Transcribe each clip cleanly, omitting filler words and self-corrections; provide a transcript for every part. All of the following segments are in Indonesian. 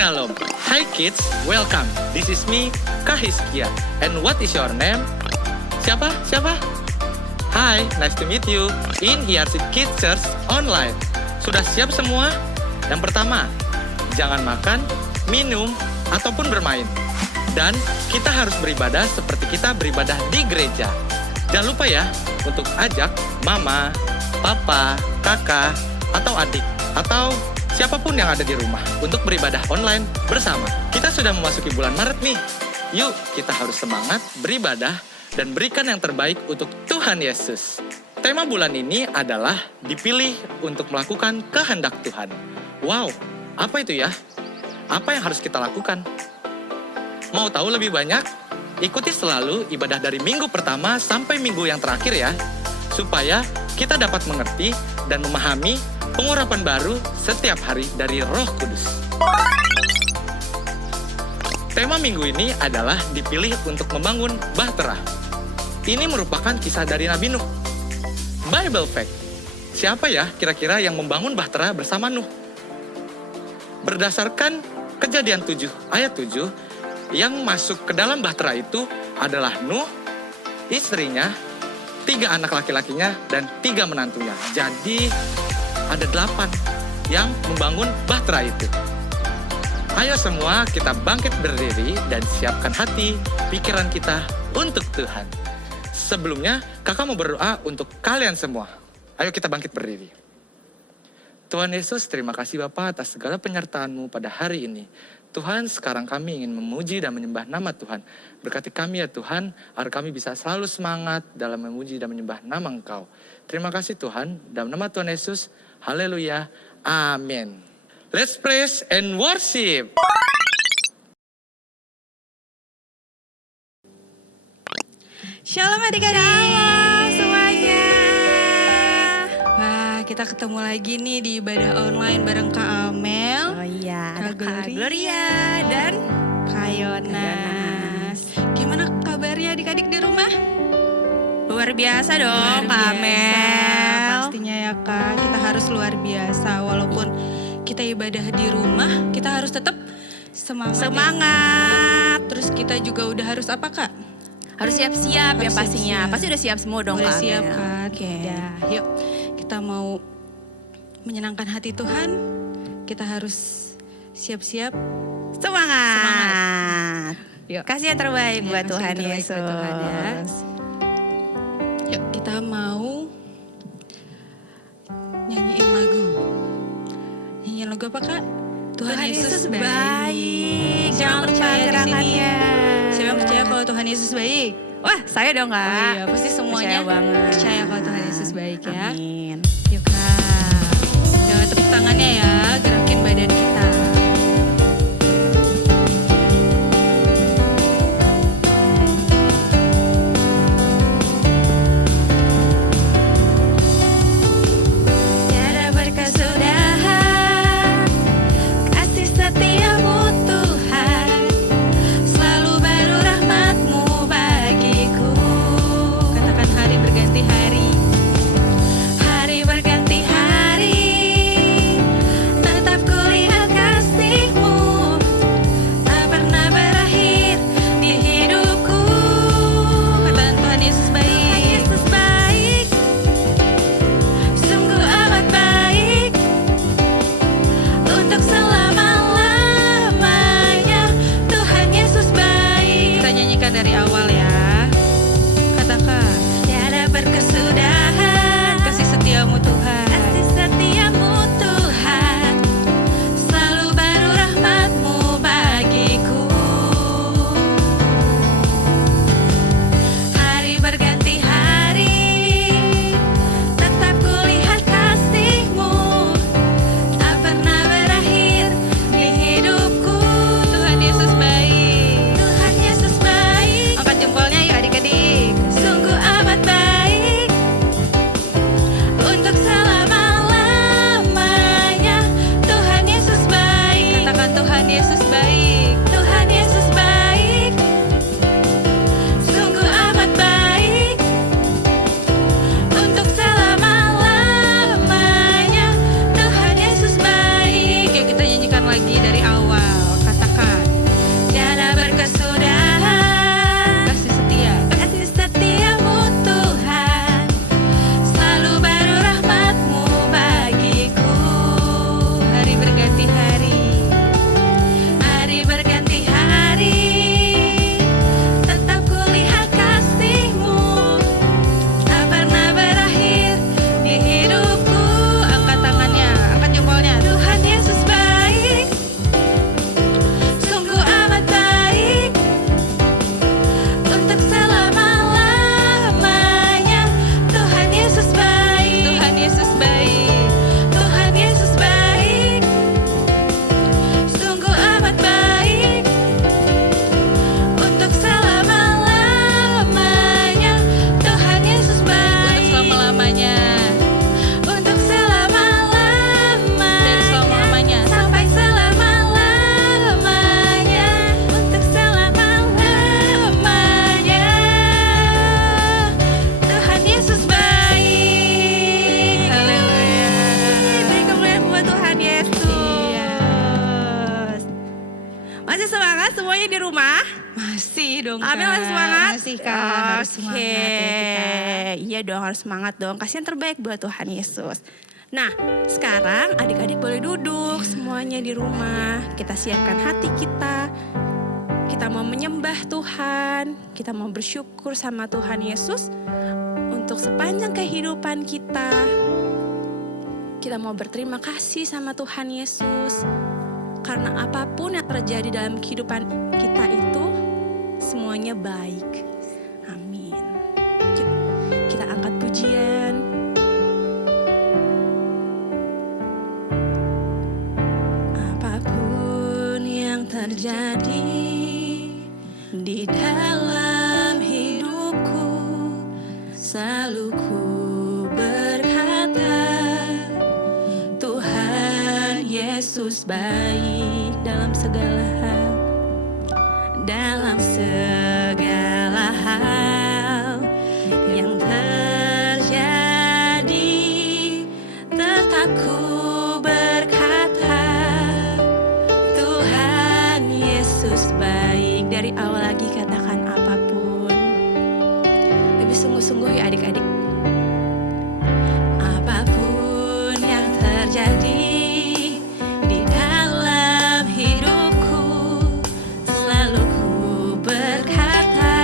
Shalom. Hi kids, welcome. This is me, Kak Hizkia. And what is your name? Siapa? Hi, nice to meet you. In HRC Kids Church Online. Sudah siap semua? Yang pertama, jangan makan, minum, ataupun bermain. Dan kita harus beribadah seperti kita beribadah di gereja. Jangan lupa ya, untuk ajak mama, papa, kakak, atau adik, atau siapapun yang ada di rumah untuk beribadah online bersama. Kita sudah memasuki bulan Maret nih. Yuk, kita harus semangat beribadah dan berikan yang terbaik untuk Tuhan Yesus. Tema bulan ini adalah dipilih untuk melakukan kehendak Tuhan. Wow, apa itu ya? Apa yang harus kita lakukan? Mau tahu lebih banyak? Ikuti selalu ibadah dari minggu pertama sampai minggu yang terakhir ya, supaya kita dapat mengerti dan memahami pengurapan baru setiap hari dari Roh Kudus. Tema minggu ini adalah dipilih untuk membangun bahtera. Ini merupakan kisah dari Nabi Nuh. Bible fact, siapa ya kira-kira yang membangun bahtera bersama Nuh? Berdasarkan Kejadian 7 ayat 7, yang masuk ke dalam bahtera itu adalah Nuh, istrinya, 3 anak laki-lakinya, dan 3 menantunya. Jadi ada 8 yang membangun bahtera itu. Ayo semua kita bangkit berdiri dan siapkan hati, pikiran kita untuk Tuhan. Sebelumnya, kakak mau berdoa untuk kalian semua. Ayo kita bangkit berdiri. Tuhan Yesus, terima kasih Bapa atas segala penyertaan-Mu pada hari ini. Tuhan, sekarang kami ingin memuji dan menyembah nama Tuhan. Berkati kami ya Tuhan, agar kami bisa selalu semangat dalam memuji dan menyembah nama Engkau. Terima kasih Tuhan, dalam nama Tuhan Yesus, haleluya, amin. Let's praise and worship. Shalom adik-adik. Shalom semuanya. Wah, kita ketemu lagi nih di ibadah online bareng Kak Amel. Oh iya, ada Kak Gloria. Gloria dan Kak Yonas. Gimana kabarnya adik-adik di rumah? luar biasa dong Luar Kak biasa, Amel. Pastinya ya Kak, kita harus luar biasa. Walaupun kita ibadah di rumah, kita harus tetap semangat. Semangat. Terus kita juga udah harus apa Kak? Harus siap-siap ya Harus pastinya. siap-siap. Pasti udah siap semua dong Udah Kak siap Amel. kan? Oke. Ya, yuk kita mau menyenangkan hati Tuhan. Kita harus siap-siap. Semangat. Yuk. Kasih yang terbaik Ya, buat kasih Tuhan yang terbaik Yesus. buat Tuhan ya. Yuk kita mau nyanyiin lagu. Nyanyiin lagu apa Kak? Tuhan Yesus baik. Jangan lupa percaya di gerakannya. Siapa yang percaya kalau Tuhan Yesus baik? Wah, saya dong Kak. Oh iya, pasti semuanya Percaya banget. percaya kalau Tuhan Yesus baik ya. Amin. Yuk Kak. Yuk tepuk tangannya ya, gerakin badan kita. Tiada berkesudahan, kasih setiamu Tuhan, selalu baru rahmat-Mu bagiku. Katakan hari berganti hari. Hari berganti hari, tetap kulihat kasih-Mu, tak pernah berakhir di hidupku. Katakan Tuhan Yesus baik. Yesus baik, sungguh amat baik, untuk selama-lamanya. Tuhan Yesus baik. Kita nyanyikan dari awal ya. Katakan Tiada berkesudahan, kasih setiamu Tuhan. kasih setiamu Tuhan, selalu baru rahmat-Mu bagiku. Hari berganti hari, tetap kulihat kasih-Mu, tak pernah berakhir di hidupku. Tuhan Yesus baik. Tuhan Yesus baik, Angkat jempolnya yuk adik-adik. sungguh amat baik, untuk selama-lamanya. Tuhan Yesus baik, Katakan Tuhan Yesus baik. Tuhan Yesus baik, sungguh amat baik, untuk selama-lamanya. Tuhan Yesus baik. Yuk kita nyanyikan lagi dari awal. semuanya di rumah? Masih dong, Amin, Kak. masih semangat? Masih, Kak. Harus semangat ya kita. Iya dong, harus semangat dong. Kasih yang terbaik buat Tuhan Yesus. Nah, sekarang adik-adik boleh duduk semuanya di rumah. Kita siapkan hati kita. Kita mau menyembah Tuhan. Kita mau bersyukur sama Tuhan Yesus untuk sepanjang kehidupan kita. Kita mau berterima kasih sama Tuhan Yesus. Karena apapun yang terjadi dalam kehidupan kita itu semuanya baik. Amin. Kita angkat pujian. Apapun yang terjadi di dalam hidupku, selalu ku berkata, Tuhan Yesus baik dalam segala hal. Dalam segala hal yang terjadi, tetap ku berkata, Tuhan Yesus baik. Dari awal lagi katakan apapun. Lebih sungguh-sungguh ya adik-adik. Apapun yang terjadi di dalam hidupku, selalu ku berkata,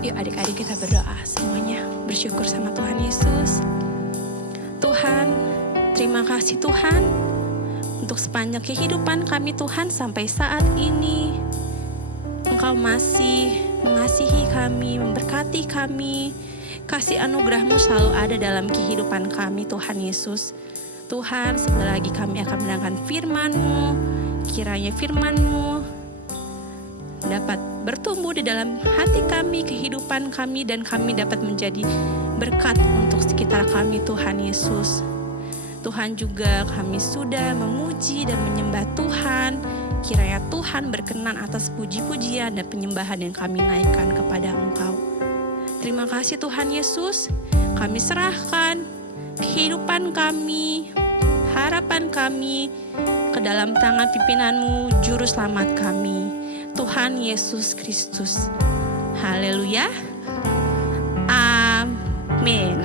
Yuk adik-adik kita berdoa semuanya. Bersyukur sama Tuhan Yesus. Tuhan, terima kasih Tuhan untuk sepanjang kehidupan kami Tuhan sampai saat ini. Engkau masih mengasihi kami, memberkati kami. Kasih anugerah-Mu selalu ada dalam kehidupan kami Tuhan Yesus. Tuhan, sebentar lagi kami akan mendengarkan firman-Mu. Kiranya firman-Mu dapat bertumbuh di dalam hati kami, kehidupan kami, dan kami dapat menjadi berkat untuk sekitar kami Tuhan Yesus. Tuhan juga kami sudah memuji dan menyembah Tuhan. Kiranya Tuhan berkenan atas puji-pujian dan penyembahan yang kami naikkan kepada Engkau. Terima kasih Tuhan Yesus. Kami serahkan kehidupan kami, harapan kami ke dalam tangan pimpinan-Mu, Juru Selamat kami, Tuhan Yesus Kristus. Haleluya. Amin.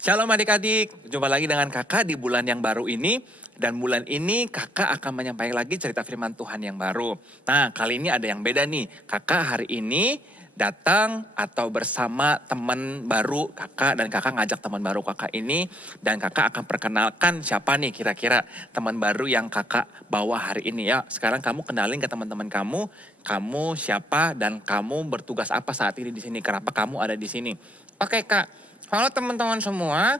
Shalom adik-adik, jumpa lagi dengan kakak di bulan yang baru ini. Dan bulan ini kakak akan menyampaikan lagi cerita firman Tuhan yang baru. Nah, kali ini ada yang beda nih. Kakak hari ini datang atau bersama teman baru kakak, dan kakak ngajak teman baru kakak ini. Dan kakak akan perkenalkan siapa nih kira-kira teman baru yang kakak bawa hari ini ya. Sekarang kamu kenalin ke teman-teman kamu siapa dan kamu bertugas apa saat ini di sini. Kenapa kamu ada di sini? Oke kak, halo teman-teman semua.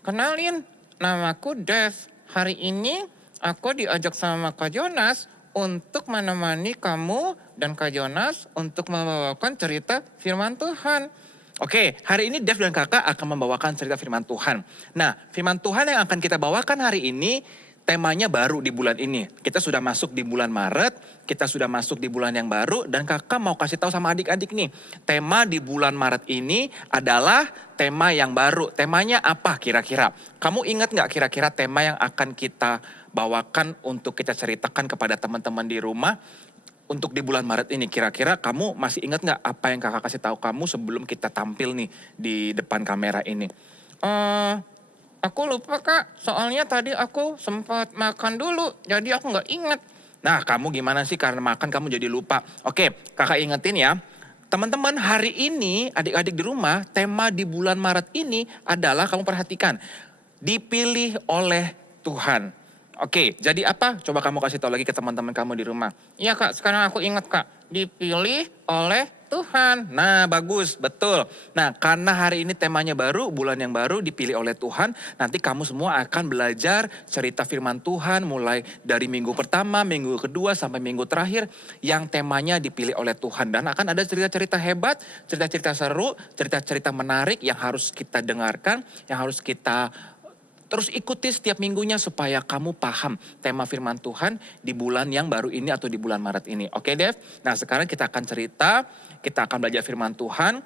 Kenalin, namaku Dev. Hari ini aku diajak sama Kak Jonas untuk menemani kamu dan Kak Jonas untuk membawakan cerita firman Tuhan. Oke, hari ini Dev dan kakak akan membawakan cerita firman Tuhan. Nah, firman Tuhan yang akan kita bawakan hari ini temanya baru di bulan ini. Kita sudah masuk di bulan Maret, kita sudah masuk di bulan yang baru, dan kakak mau kasih tahu sama adik-adik nih. Tema di bulan Maret ini adalah tema yang baru. Temanya apa kira-kira? Kamu ingat gak kira-kira tema yang akan kita bawakan untuk kita ceritakan kepada teman-teman di rumah? Untuk di bulan Maret ini, kira-kira kamu masih ingat gak apa yang kakak kasih tahu kamu sebelum kita tampil nih di depan kamera ini? Aku lupa kak, soalnya tadi aku sempat makan dulu, jadi aku gak ingat. Nah kamu gimana sih karena makan kamu jadi lupa? Oke, kakak ingetin ya. Teman-teman, hari ini adik-adik di rumah, tema di bulan Maret ini adalah, kamu perhatikan, dipilih oleh Tuhan. Oke, jadi apa? Coba kamu kasih tahu lagi ke teman-teman kamu di rumah. Iya kak, sekarang aku ingat kak, dipilih oleh Tuhan. Nah bagus, betul. Nah karena hari ini temanya baru, bulan yang baru, dipilih oleh Tuhan. Nanti kamu semua akan belajar cerita firman Tuhan mulai dari minggu pertama, minggu kedua, sampai minggu terakhir. Yang temanya dipilih oleh Tuhan. Dan akan ada cerita-cerita hebat, cerita-cerita seru, cerita-cerita menarik yang harus kita dengarkan, yang harus kita terus ikuti setiap minggunya supaya kamu paham tema firman Tuhan di bulan yang baru ini atau di bulan Maret ini. Oke Dev? Nah sekarang kita akan cerita, kita akan belajar firman Tuhan.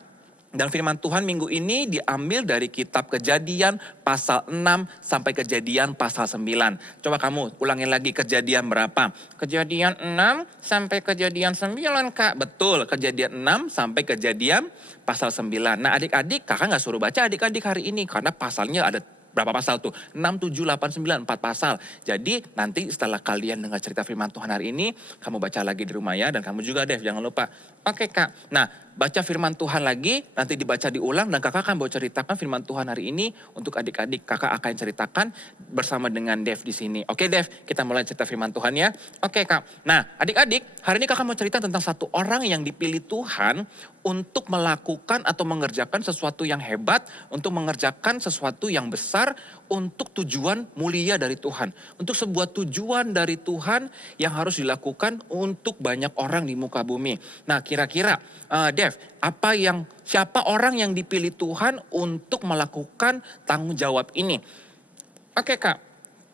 Dan firman Tuhan minggu ini diambil dari kitab Kejadian pasal 6 sampai Kejadian pasal 9. Coba kamu ulangin lagi, Kejadian berapa? Kejadian 6 sampai Kejadian 9 kak. Betul, Kejadian 6 sampai Kejadian pasal 9. Nah adik-adik, kakak gak suruh baca adik-adik hari ini karena pasalnya ada berapa pasal tuh? 6, 7, 8, 9, 4 pasal. Jadi nanti setelah kalian dengar cerita firman Tuhan hari ini, kamu baca lagi di rumah ya. Dan kamu juga Dev, jangan lupa. Oke kak, nah baca firman Tuhan lagi, nanti dibaca diulang. Dan kakak akan mau ceritakan firman Tuhan hari ini untuk adik-adik. Kakak akan ceritakan bersama dengan Dev di sini. Oke Dev, kita mulai cerita firman Tuhan ya. Oke kak, nah adik-adik, hari ini kakak mau cerita tentang satu orang yang dipilih Tuhan untuk melakukan atau mengerjakan sesuatu yang hebat, untuk mengerjakan sesuatu yang besar, untuk tujuan mulia dari Tuhan. Untuk sebuah tujuan dari Tuhan yang harus dilakukan untuk banyak orang di muka bumi. Nah kira-kira Dev, siapa orang yang dipilih Tuhan untuk melakukan tanggung jawab ini? Oke kak,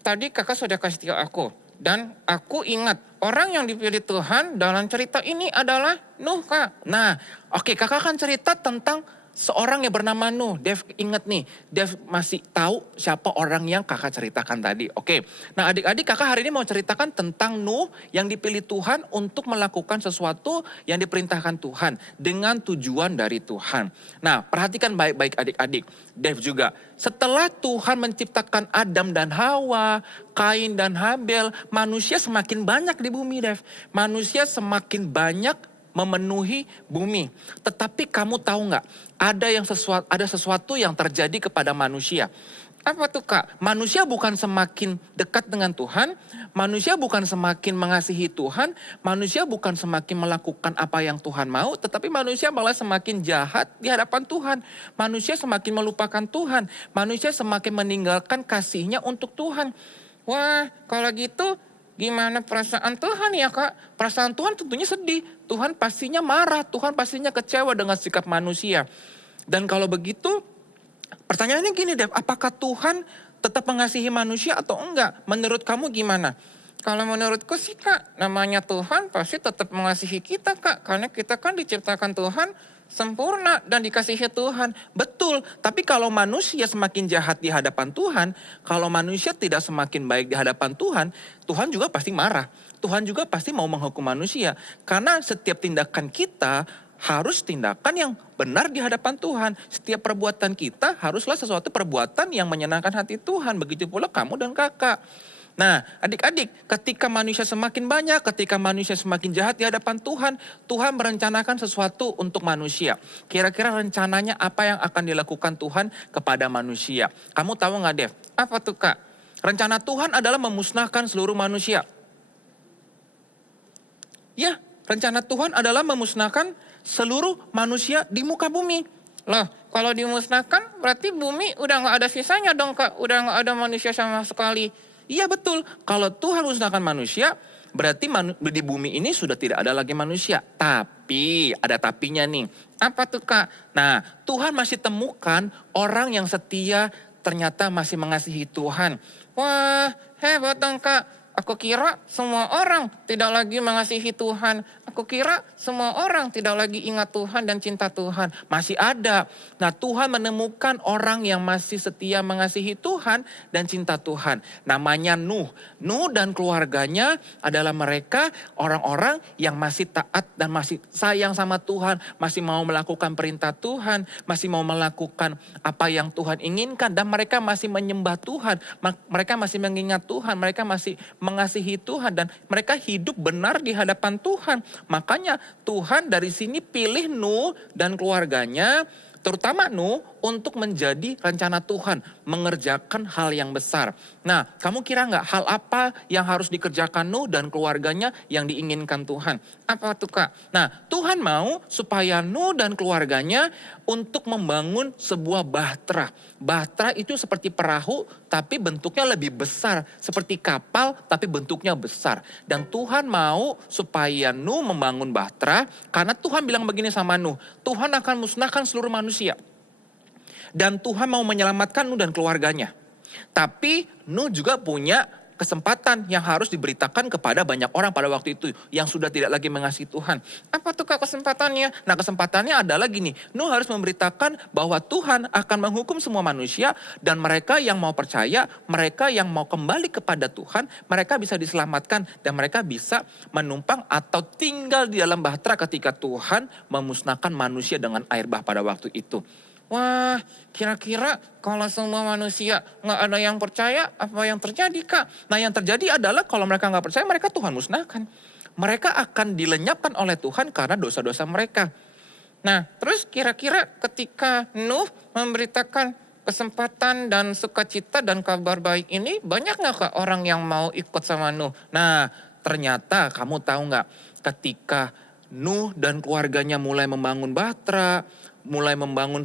tadi kakak sudah kasih tahu aku. Dan aku ingat orang yang dipilih Tuhan dalam cerita ini adalah Nuh kak. Nah oke, kakak akan cerita tentang seorang yang bernama Nuh. Dev ingat nih, Dev masih tahu siapa orang yang kakak ceritakan tadi. Oke, nah adik-adik kakak hari ini mau ceritakan tentang Nuh yang dipilih Tuhan untuk melakukan sesuatu yang diperintahkan Tuhan dengan tujuan dari Tuhan. Nah perhatikan baik-baik adik-adik. Dev juga, setelah Tuhan menciptakan Adam dan Hawa, Kain dan Habel, manusia semakin banyak di bumi, Dev. Manusia semakin banyak memenuhi bumi. Tetapi kamu tahu nggak, ada sesuatu yang terjadi kepada manusia. Apa tuh Kak? Manusia bukan semakin dekat dengan Tuhan, manusia bukan semakin mengasihi Tuhan, manusia bukan semakin melakukan apa yang Tuhan mau, tetapi manusia malah semakin jahat di hadapan Tuhan. Manusia semakin melupakan Tuhan, manusia semakin meninggalkan kasihnya untuk Tuhan. Wah, kalau gitu gimana perasaan Tuhan ya Kak? Perasaan Tuhan tentunya sedih. Tuhan pastinya marah, Tuhan pastinya kecewa dengan sikap manusia. Dan kalau begitu, pertanyaannya gini Dev, apakah Tuhan tetap mengasihi manusia atau enggak? Menurut kamu gimana? Kalau menurutku sih Kak, namanya Tuhan pasti tetap mengasihi kita Kak. Karena kita kan diciptakan Tuhan sempurna dan dikasihi Tuhan. Betul, tapi kalau manusia semakin jahat di hadapan Tuhan, kalau manusia tidak semakin baik di hadapan Tuhan, Tuhan juga pasti marah. Tuhan juga pasti mau menghukum manusia. Karena setiap tindakan kita harus tindakan yang benar di hadapan Tuhan. Setiap perbuatan kita haruslah sesuatu perbuatan yang menyenangkan hati Tuhan. Begitu pula kamu dan kakak. Nah adik-adik, ketika manusia semakin banyak, ketika manusia semakin jahat di hadapan Tuhan, Tuhan merencanakan sesuatu untuk manusia. Kira-kira rencananya apa yang akan dilakukan Tuhan kepada manusia? Kamu tahu nggak Dev? Apa tuh Kak? Rencana Tuhan adalah memusnahkan seluruh manusia. Ya, rencana Tuhan adalah memusnahkan seluruh manusia di muka bumi. Loh, kalau dimusnahkan berarti bumi udah nggak ada sisanya dong Kak. Udah nggak ada manusia sama sekali. Iya betul, kalau Tuhan musnahkan manusia, berarti di bumi ini sudah tidak ada lagi manusia. Tapi, ada tapinya nih. Apa tuh Kak? Nah, Tuhan masih temukan orang yang setia ternyata masih mengasihi Tuhan. Wah, hebat dong Kak. Aku kira semua orang tidak lagi mengasihi Tuhan. Aku kira semua orang tidak lagi ingat Tuhan dan cinta Tuhan. Masih ada. Nah Tuhan menemukan orang yang masih setia mengasihi Tuhan dan cinta Tuhan. Namanya Nuh. Nuh dan keluarganya adalah mereka orang-orang yang masih taat dan masih sayang sama Tuhan. Masih mau melakukan perintah Tuhan. Masih mau melakukan apa yang Tuhan inginkan. Dan mereka masih menyembah Tuhan. Mereka masih mengingat Tuhan. Mereka masih mengasihi Tuhan dan mereka hidup benar di hadapan Tuhan. Makanya Tuhan dari sini pilih Nuh dan keluarganya, terutama Nuh, untuk menjadi rencana Tuhan, mengerjakan hal yang besar. Nah, kamu kira nggak hal apa yang harus dikerjakan Nuh dan keluarganya yang diinginkan Tuhan? Apa tuh Kak? Nah, Tuhan mau supaya Nuh dan keluarganya untuk membangun sebuah bahtera. Bahtera itu seperti perahu, tapi bentuknya lebih besar. Seperti kapal, tapi bentuknya besar. Dan Tuhan mau supaya Nuh membangun bahtera, karena Tuhan bilang begini sama Nuh, Tuhan akan musnahkan seluruh manusia. Dan Tuhan mau menyelamatkan Nuh dan keluarganya. Tapi Nuh juga punya kesempatan yang harus diberitakan kepada banyak orang pada waktu itu yang sudah tidak lagi mengasihi Tuhan. Apa tuh Kak kesempatannya? Nah kesempatannya adalah gini, Nuh harus memberitakan bahwa Tuhan akan menghukum semua manusia dan mereka yang mau percaya, mereka yang mau kembali kepada Tuhan, mereka bisa diselamatkan dan mereka bisa menumpang atau tinggal di dalam bahtera ketika Tuhan memusnahkan manusia dengan air bah pada waktu itu. Wah, kira-kira kalau semua manusia nggak ada yang percaya, apa yang terjadi Kak? Nah yang terjadi adalah kalau mereka nggak percaya, mereka Tuhan musnahkan. Mereka akan dilenyapkan oleh Tuhan karena dosa-dosa mereka. Nah terus kira-kira ketika Nuh memberitakan kesempatan dan sukacita dan kabar baik ini, banyak nggak Kak orang yang mau ikut sama Nuh? Nah ternyata kamu tahu nggak, ketika Nuh dan keluarganya mulai membangun bahtera, mulai membangun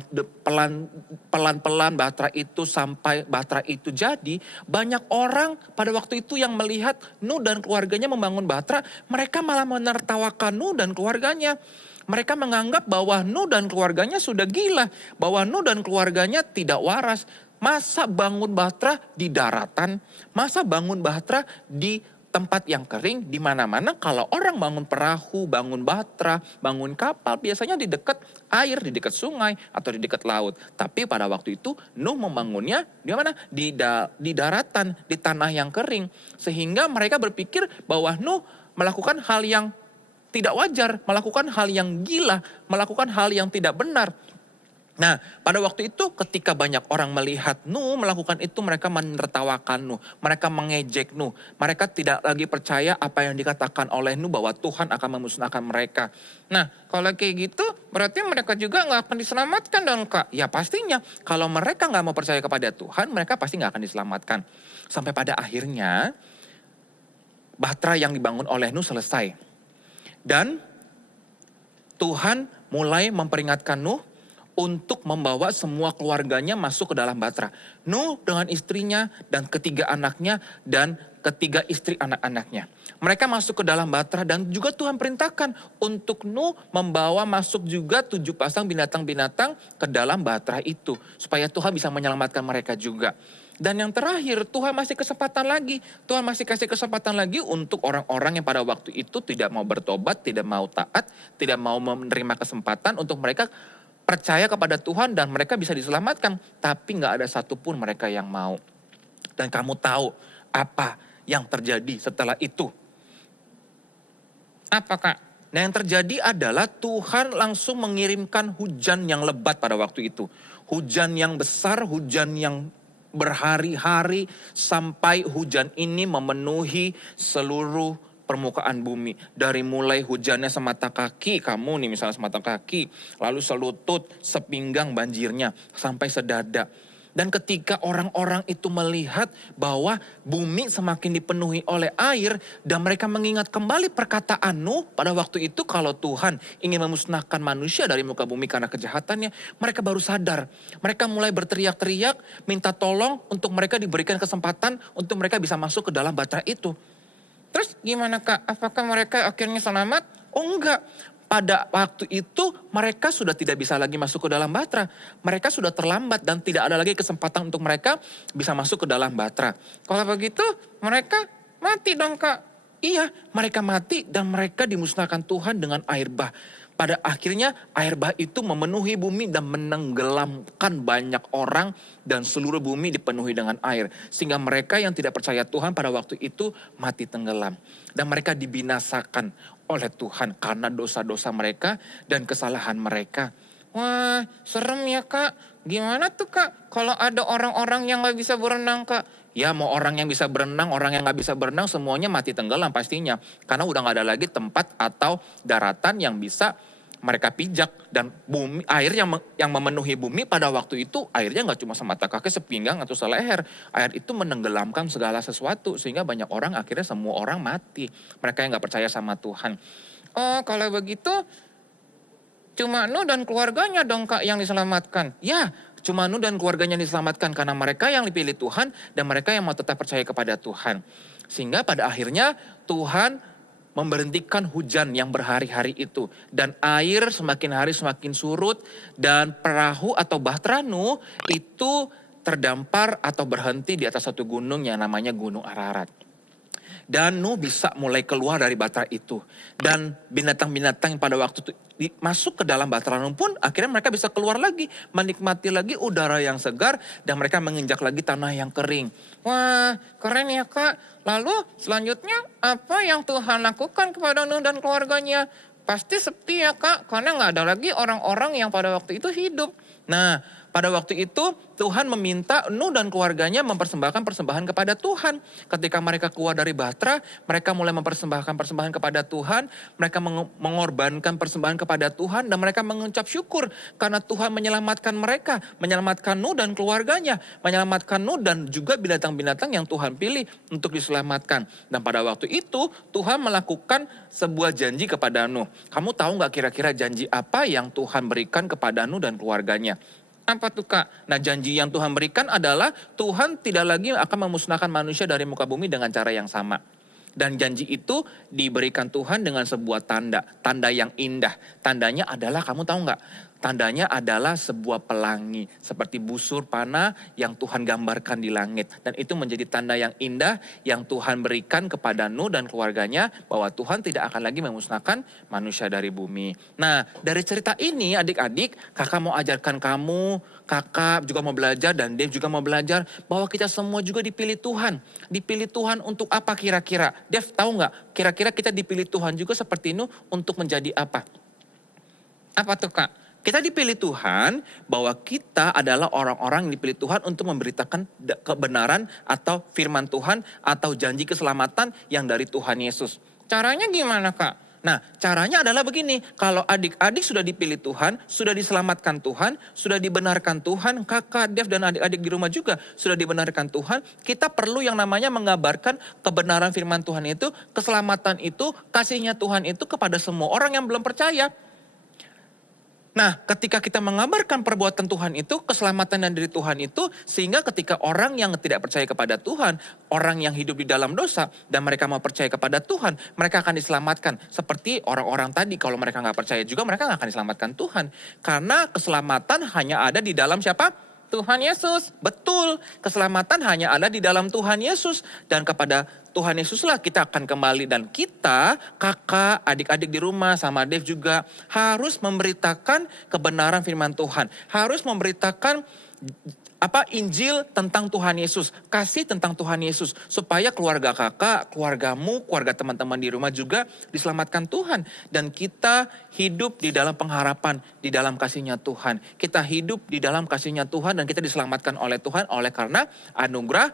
pelan-pelan bahtera itu sampai bahtera itu jadi, banyak orang pada waktu itu yang melihat Nuh dan keluarganya membangun bahtera, mereka malah menertawakan Nuh dan keluarganya. Mereka menganggap bahwa Nuh dan keluarganya sudah gila, bahwa Nuh dan keluarganya tidak waras. Masa bangun bahtera di daratan, masa bangun bahtera di tempat yang kering, di mana-mana kalau orang bangun perahu, bangun batra, bangun kapal, biasanya di dekat air, di dekat sungai, atau di dekat laut. Tapi pada waktu itu Nuh membangunnya di mana? Di daratan, di tanah yang kering. Sehingga mereka berpikir bahwa Nuh melakukan hal yang tidak wajar, melakukan hal yang gila, melakukan hal yang tidak benar. Nah, pada waktu itu ketika banyak orang melihat Nuh melakukan itu, mereka menertawakan Nuh, mereka mengejek Nuh, mereka tidak lagi percaya apa yang dikatakan oleh Nuh bahwa Tuhan akan memusnahkan mereka. Nah, kalau kayak gitu berarti mereka juga nggak akan diselamatkan dong Kak? Ya pastinya, kalau mereka nggak mau percaya kepada Tuhan, mereka pasti nggak akan diselamatkan. Sampai pada akhirnya, bahtera yang dibangun oleh Nuh selesai. Dan Tuhan mulai memperingatkan Nuh untuk membawa semua keluarganya masuk ke dalam bahtera. Nuh dengan istrinya dan ketiga anaknya dan ketiga istri anak-anaknya. Mereka masuk ke dalam bahtera dan juga Tuhan perintahkan untuk Nuh membawa masuk juga 7 pasang binatang-binatang ke dalam bahtera itu. Supaya Tuhan bisa menyelamatkan mereka juga. Dan yang terakhir, Tuhan masih kesempatan lagi. Tuhan masih kasih kesempatan lagi untuk orang-orang yang pada waktu itu tidak mau bertobat, tidak mau taat, tidak mau menerima kesempatan untuk mereka percaya kepada Tuhan dan mereka bisa diselamatkan. Tapi gak ada satupun mereka yang mau. Dan kamu tahu apa yang terjadi setelah itu? Apa Kak? Nah yang terjadi adalah Tuhan langsung mengirimkan hujan yang lebat pada waktu itu. Hujan yang besar, hujan yang berhari-hari sampai hujan ini memenuhi seluruh permukaan bumi. Dari mulai hujannya semata kaki, kamu nih misalnya semata kaki, lalu selutut, sepinggang banjirnya, sampai sedada. Dan ketika orang-orang itu melihat bahwa bumi semakin dipenuhi oleh air, dan mereka mengingat kembali perkataan Nuh pada waktu itu kalau Tuhan ingin memusnahkan manusia dari muka bumi karena kejahatannya, mereka baru sadar. Mereka mulai berteriak-teriak, minta tolong untuk mereka diberikan kesempatan untuk mereka bisa masuk ke dalam bahtera itu. Terus gimana Kak? Apakah mereka akhirnya selamat? Oh enggak. Pada waktu itu mereka sudah tidak bisa lagi masuk ke dalam bahtera. Mereka sudah terlambat dan tidak ada lagi kesempatan untuk mereka bisa masuk ke dalam bahtera. Kalau begitu mereka mati dong Kak. Iya, mereka mati dan mereka dimusnahkan Tuhan dengan air bah. Pada akhirnya air bah itu memenuhi bumi dan menenggelamkan banyak orang dan seluruh bumi dipenuhi dengan air. Sehingga mereka yang tidak percaya Tuhan pada waktu itu mati tenggelam. Dan mereka dibinasakan oleh Tuhan karena dosa-dosa mereka dan kesalahan mereka. Wah serem ya Kak. Gimana tuh Kak kalau ada orang-orang yang gak bisa berenang Kak? Ya mau orang yang bisa berenang, orang yang gak bisa berenang semuanya mati tenggelam pastinya. Karena udah gak ada lagi tempat atau daratan yang bisa mereka pijak. Dan bumi air yang memenuhi bumi pada waktu itu airnya gak cuma semata kaki, sepinggang atau seleher. Air itu menenggelamkan segala sesuatu sehingga banyak orang akhirnya semua orang mati. Mereka yang gak percaya sama Tuhan. Oh kalau begitu cuma Nuh dan keluarganya dong Kak yang diselamatkan. Ya, cuma Nuh dan keluarganya yang diselamatkan karena mereka yang dipilih Tuhan dan mereka yang mau tetap percaya kepada Tuhan. Sehingga pada akhirnya Tuhan memberhentikan hujan yang berhari-hari itu. Dan air semakin hari semakin surut dan perahu atau bahtera Nuh itu terdampar atau berhenti di atas satu gunung yang namanya Gunung Ararat. Dan Nuh bisa mulai keluar dari bahtera itu. Dan binatang-binatang yang pada waktu itu masuk ke dalam bahtera Nuh pun akhirnya mereka bisa keluar lagi. Menikmati lagi udara yang segar dan mereka menginjak lagi tanah yang kering. Wah keren ya Kak. Lalu selanjutnya apa yang Tuhan lakukan kepada Nuh dan keluarganya? Pasti sepi ya Kak. Karena gak ada lagi orang-orang yang pada waktu itu hidup. Nah pada waktu itu Tuhan meminta Nuh dan keluarganya mempersembahkan persembahan kepada Tuhan. Ketika mereka keluar dari bahtera, mereka mulai mempersembahkan persembahan kepada Tuhan. Mereka mengorbankan persembahan kepada Tuhan dan mereka mengucap syukur. Karena Tuhan menyelamatkan mereka, menyelamatkan Nuh dan keluarganya. Menyelamatkan Nuh dan juga binatang-binatang yang Tuhan pilih untuk diselamatkan. Dan pada waktu itu Tuhan melakukan sebuah janji kepada Nuh. Kamu tahu gak kira-kira janji apa yang Tuhan berikan kepada Nuh dan keluarganya? Apa tuh Kak? Nah janji yang Tuhan berikan adalah Tuhan tidak lagi akan memusnahkan manusia dari muka bumi dengan cara yang sama. Dan janji itu diberikan Tuhan dengan sebuah tanda. Tanda yang indah. Tandanya adalah kamu tahu nggak? Tandanya adalah sebuah pelangi seperti busur panah yang Tuhan gambarkan di langit. Dan itu menjadi tanda yang indah yang Tuhan berikan kepada Nuh dan keluarganya bahwa Tuhan tidak akan lagi memusnahkan manusia dari bumi. Nah, dari cerita ini adik-adik, kakak mau ajarkan kamu, kakak juga mau belajar dan Dev juga mau belajar bahwa kita semua juga dipilih Tuhan. Dipilih Tuhan untuk apa kira-kira? Dev tahu nggak? Kira-kira kita dipilih Tuhan juga seperti Nuh untuk menjadi apa? Apa tuh Kak? Kita dipilih Tuhan bahwa kita adalah orang-orang yang dipilih Tuhan untuk memberitakan kebenaran atau firman Tuhan atau janji keselamatan yang dari Tuhan Yesus. Caranya gimana Kak? Nah caranya adalah begini, kalau adik-adik sudah dipilih Tuhan, sudah diselamatkan Tuhan, sudah dibenarkan Tuhan, kakak, Dev dan adik-adik di rumah juga sudah dibenarkan Tuhan, kita perlu yang namanya mengabarkan kebenaran firman Tuhan itu, keselamatan itu, kasihnya Tuhan itu kepada semua orang yang belum percaya. Nah, ketika kita mengabarkan perbuatan Tuhan itu, keselamatan yang dari Tuhan itu, sehingga ketika orang yang tidak percaya kepada Tuhan, orang yang hidup di dalam dosa, dan mereka mau percaya kepada Tuhan, mereka akan diselamatkan. Seperti orang-orang tadi, kalau mereka nggak percaya juga, mereka nggak akan diselamatkan Tuhan. Karena keselamatan hanya ada di dalam siapa? Tuhan Yesus. Betul, keselamatan hanya ada di dalam Tuhan Yesus. Dan kepada Tuhan Yesuslah kita akan kembali. Dan kita, kakak, adik-adik di rumah, sama Dev juga, harus memberitakan kebenaran firman Tuhan. Harus memberitakan Injil tentang Tuhan Yesus, kasih tentang Tuhan Yesus, supaya keluarga kakak, keluargamu, keluarga teman-teman di rumah juga diselamatkan Tuhan. Dan kita hidup di dalam pengharapan, di dalam kasihnya Tuhan. Kita hidup di dalam kasihnya Tuhan dan kita diselamatkan oleh Tuhan oleh karena anugerah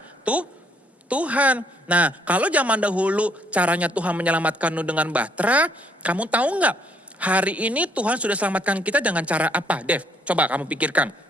Tuhan. Nah, kalau zaman dahulu caranya Tuhan menyelamatkanmu dengan bahtera, kamu tahu nggak? Hari ini Tuhan sudah selamatkan kita dengan cara apa, Dev? Coba kamu pikirkan.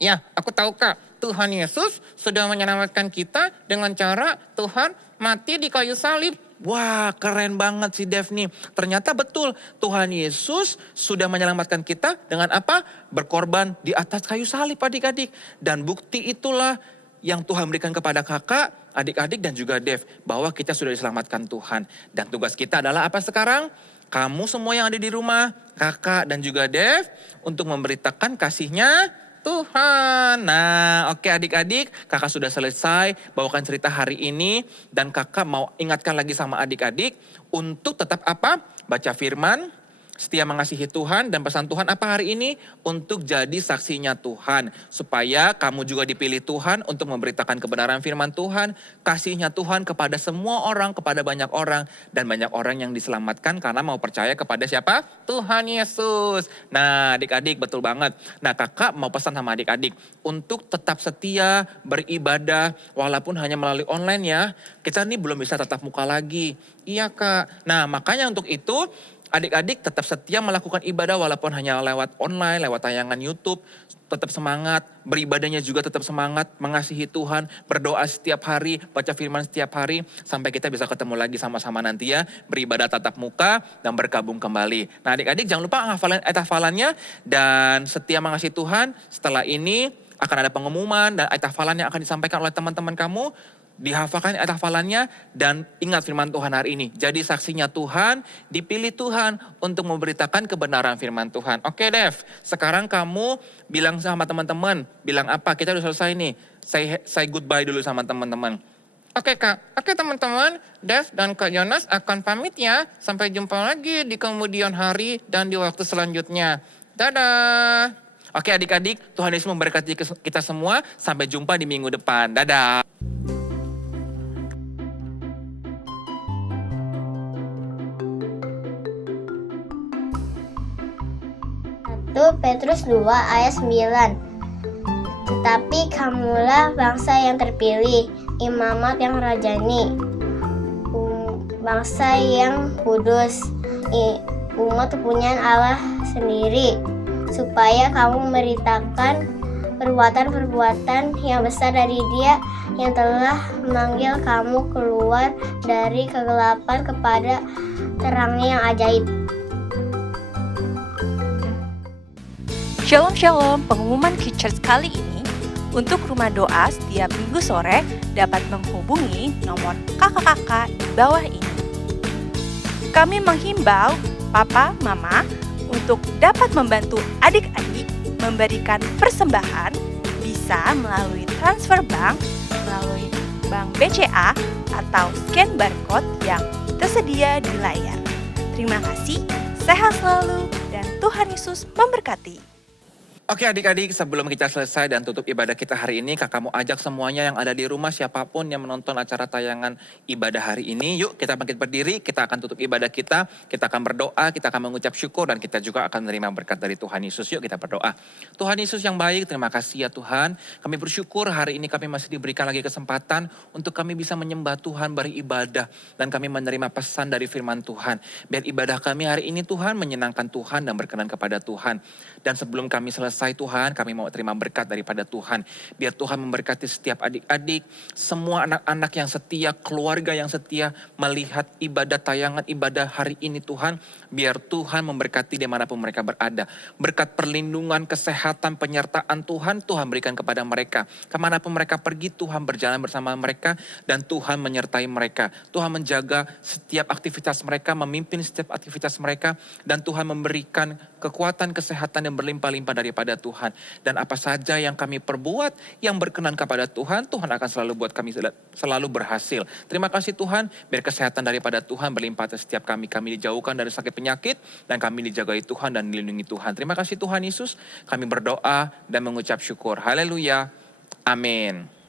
Ya, aku tahu Kak, Tuhan Yesus sudah menyelamatkan kita dengan cara Tuhan mati di kayu salib. Wah, keren banget si Dev nih. Ternyata betul, Tuhan Yesus sudah menyelamatkan kita dengan apa? Berkorban di atas kayu salib adik-adik. Dan bukti itulah yang Tuhan berikan kepada kakak, adik-adik dan juga Dev. Bahwa kita sudah diselamatkan Tuhan. Dan tugas kita adalah apa sekarang? Kamu semua yang ada di rumah, kakak dan juga Dev, untuk memberitakan kasihnya Tuhan. Nah, oke adik-adik, kakak sudah selesai bawakan cerita hari ini. Dan kakak mau ingatkan lagi sama adik-adik untuk tetap apa? Baca firman, setia mengasihi Tuhan, dan pesan Tuhan apa hari ini? Untuk jadi saksinya Tuhan. Supaya kamu juga dipilih Tuhan untuk memberitakan kebenaran firman Tuhan, kasihnya Tuhan kepada semua orang, kepada banyak orang. Dan banyak orang yang diselamatkan karena mau percaya kepada siapa? Tuhan Yesus. Nah adik-adik betul banget. Nah kakak mau pesan sama adik-adik untuk tetap setia beribadah walaupun hanya melalui online ya. Kita nih belum bisa tatap muka lagi. Iya kak. Nah makanya untuk itu adik-adik tetap setia melakukan ibadah walaupun hanya lewat online, lewat tayangan YouTube. Tetap semangat, beribadahnya juga tetap semangat, mengasihi Tuhan, berdoa setiap hari, baca firman setiap hari. Sampai kita bisa ketemu lagi sama-sama nanti ya, beribadah tatap muka dan bergabung kembali. Nah adik-adik jangan lupa hafalin ayat hafalannya dan setia mengasihi Tuhan. Setelah ini akan ada pengumuman dan ayat hafalan yang akan disampaikan oleh teman-teman kamu. Dihafalkan ayat hafalannya dan ingat firman Tuhan hari ini. Jadi saksinya Tuhan, dipilih Tuhan untuk memberitakan kebenaran firman Tuhan. Oke Dev, sekarang kamu bilang sama teman-teman, bilang apa? Kita udah selesai nih, say goodbye dulu sama teman-teman. Oke Kak, oke teman-teman, Dev dan Kak Jonas akan pamit ya. Sampai jumpa lagi di kemudian hari dan di waktu selanjutnya. Dadah. Oke adik-adik, Tuhan Yesus memberkati kita semua. Sampai jumpa di minggu depan. Dadah. 1 Petrus 2 ayat 9. Tetapi kamulah bangsa yang terpilih, imamat yang rajani, bangsa yang kudus, umat kepunyaan Allah sendiri, supaya kamu memberitakan perbuatan-perbuatan yang besar dari Dia yang telah memanggil kamu keluar dari kegelapan kepada terangnya yang ajaib. Shalom Shalom, pengumuman Kids Church kali ini untuk rumah doa setiap minggu sore dapat menghubungi nomor kakak-kakak di bawah ini. Kami menghimbau Papa, Mama Untuk dapat membantu adik-adik memberikan persembahan, bisa melalui transfer bank, melalui bank BCA, atau scan barcode yang tersedia di layar. Terima kasih, sehat selalu, dan Tuhan Yesus memberkati. Oke adik-adik, sebelum kita selesai dan tutup ibadah kita hari ini, kakak mau ajak semuanya yang ada di rumah, siapapun yang menonton acara tayangan ibadah hari ini, yuk kita bangkit berdiri, kita akan tutup ibadah kita akan berdoa, kita akan mengucap syukur, dan kita juga akan menerima berkat dari Tuhan Yesus. Yuk kita berdoa. Tuhan Yesus yang baik, terima kasih ya Tuhan. Kami bersyukur hari ini kami masih diberikan lagi kesempatan untuk kami bisa menyembah Tuhan, beribadah, dan kami menerima pesan dari firman Tuhan. Biar ibadah kami hari ini Tuhan menyenangkan Tuhan dan berkenan kepada Tuhan. Dan sebelum kami selesai Tuhan, kami mau terima berkat daripada Tuhan. Biar Tuhan memberkati setiap adik-adik, semua anak-anak yang setia, keluarga yang setia melihat ibadah tayangan ibadah hari ini Tuhan. Biar Tuhan memberkati dimanapun mereka berada. Berkat perlindungan, kesehatan, penyertaan Tuhan berikan kepada mereka. Kemanapun mereka pergi, Tuhan berjalan bersama mereka dan Tuhan menyertai mereka. Tuhan menjaga setiap aktivitas mereka, memimpin setiap aktivitas mereka, dan Tuhan memberikan kekuatan, kesehatan yang berlimpah-limpah daripada Tuhan. Dan apa saja yang kami perbuat yang berkenan kepada Tuhan, Tuhan akan selalu buat kami selalu berhasil. Terima kasih Tuhan, biar kesehatan daripada Tuhan berlimpah atas setiap kami. Kami dijauhkan dari sakit penyakit dan kami dijagai Tuhan dan dilindungi Tuhan. Terima kasih Tuhan Yesus, kami berdoa dan mengucap syukur. Haleluya. Amin.